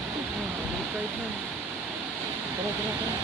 Kahit na. Tara, tara, tara.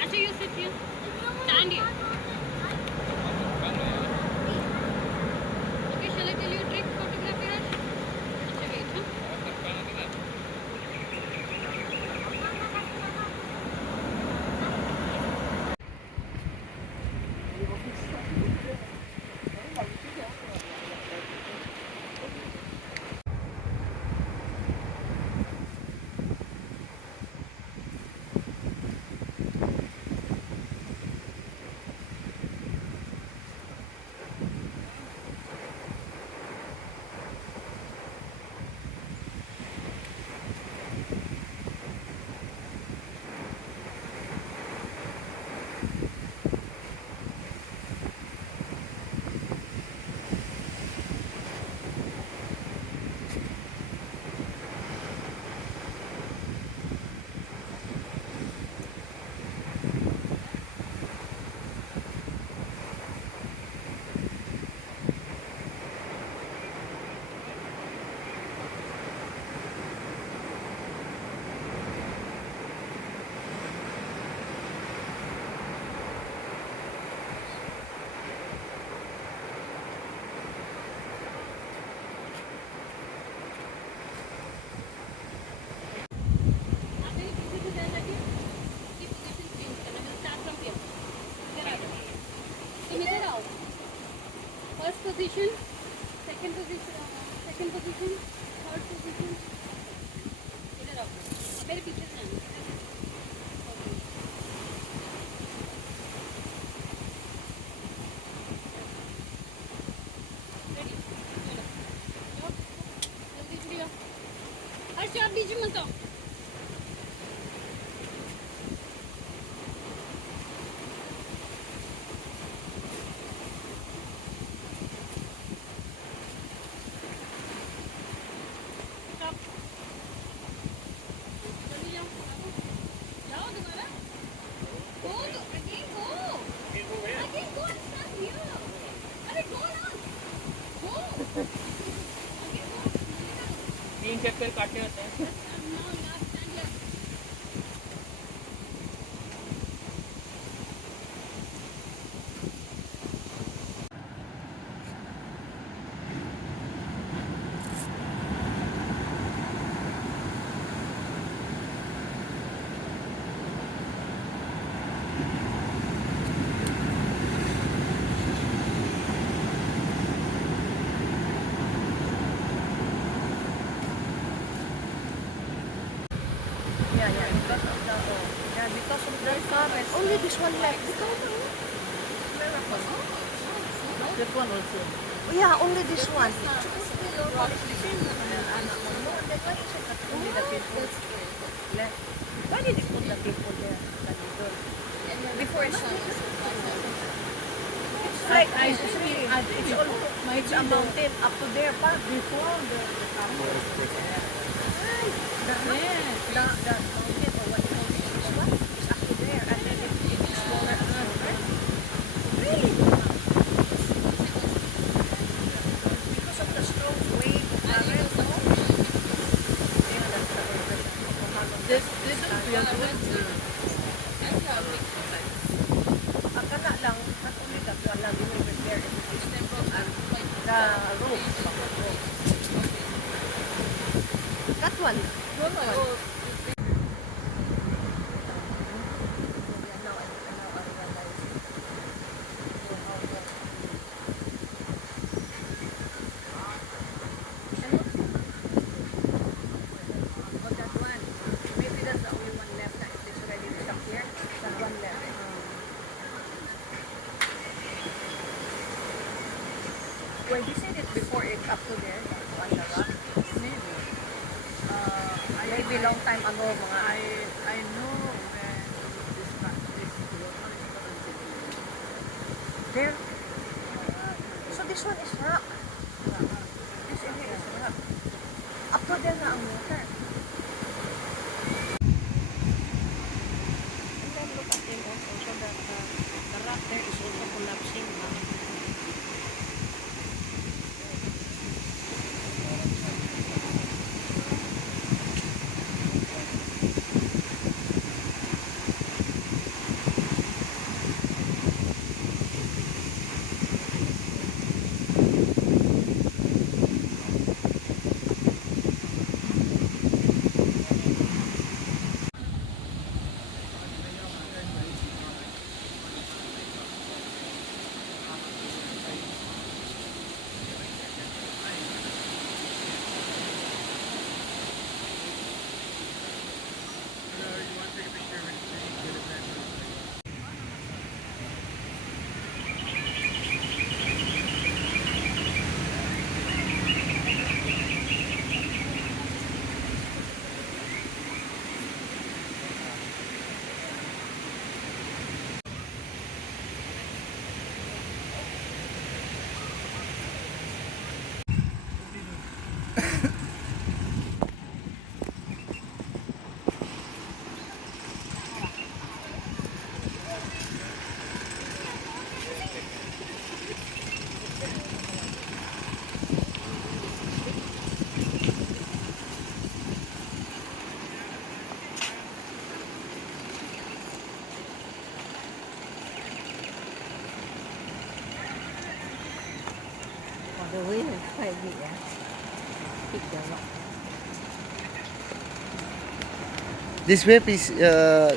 अच्छा you sit here. Stand here. Okay, shall I tell you a trick, photography Raj? अच्छा wait, huh? First position, second position, third position. इधर आओ, मेरे पीछे से आना. Ready? चलो. जाओ. जल्दी जल्दी आओ. हर्ष आप बीच में मत आओ. तीन चक्कर काटने होते हैं. Because of the comment, only this one left. This one also. Yeah, only this one. Only the people left. Why did they put the people there? Before it's not. It's like it's a mountain up to there, but before the mountain or what you call this one is up to there, and then it's smaller and smaller. Really? Because of the strong wave current, no? Yeah, that's the purpose. This is real good. Akala lang, not only that one lang, you will repair it. The roof. one. Well, no, oh, Oh, that one. Maybe that's the only one left na it's already stuck here. That one left. Well, you said it before it's up to there, on the rock. maybe. Maybe long time ago, mga I know when this road is there. So this one is rock. This area is rock. Up to there na ang water. And then look at it also so that the rock there is also collapsing. The wheel is quite big, yeah. Big the rock. This wave is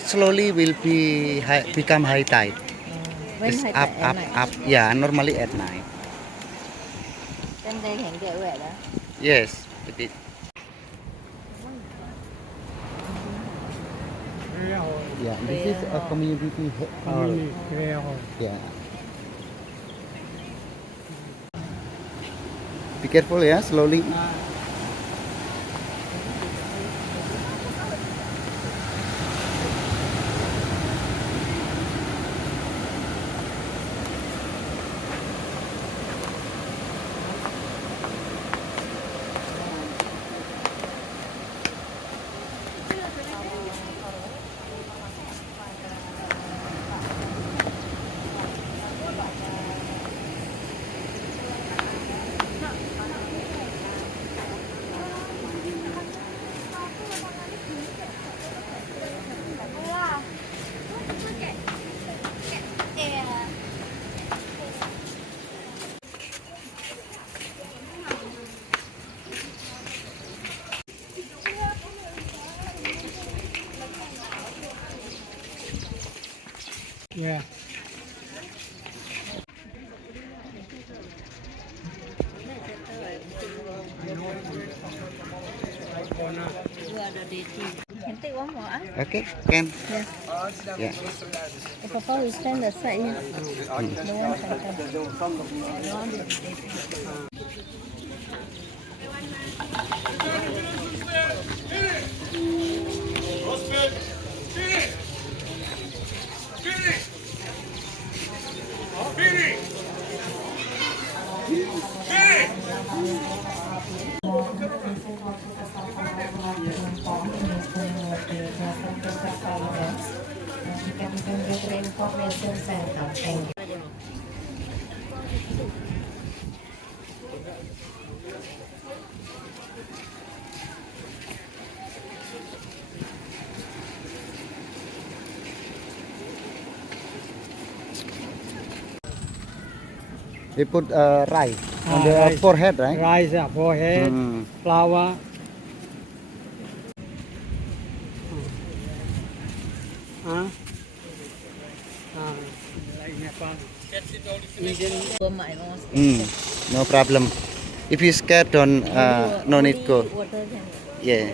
slowly will be become high tide. When It's high up, tide at up, night. up. Yeah, normally at night. Then they can get wet, huh? Yes, it is. Yeah, this is a community hall. Yeah. Be careful, yeah, slowly. Yeah. Can take one more, ah? Okay, can. Yes. Yeah. Oh, Papa will stand aside here. No one can come. No one will take. Information center. Thank you. They put rice on Ah, the rice. forehead, right? Rice, forehead, Mm. flour, हाँ हाँ No problem. If you scared, don't no need go. Yeah.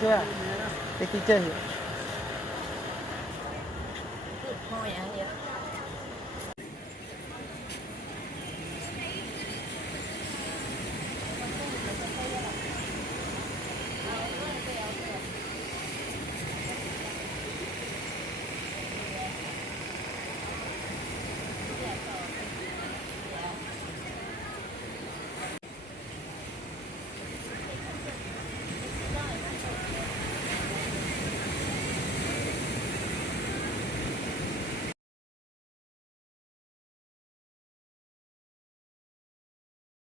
The teacher here. More, yeah, yeah.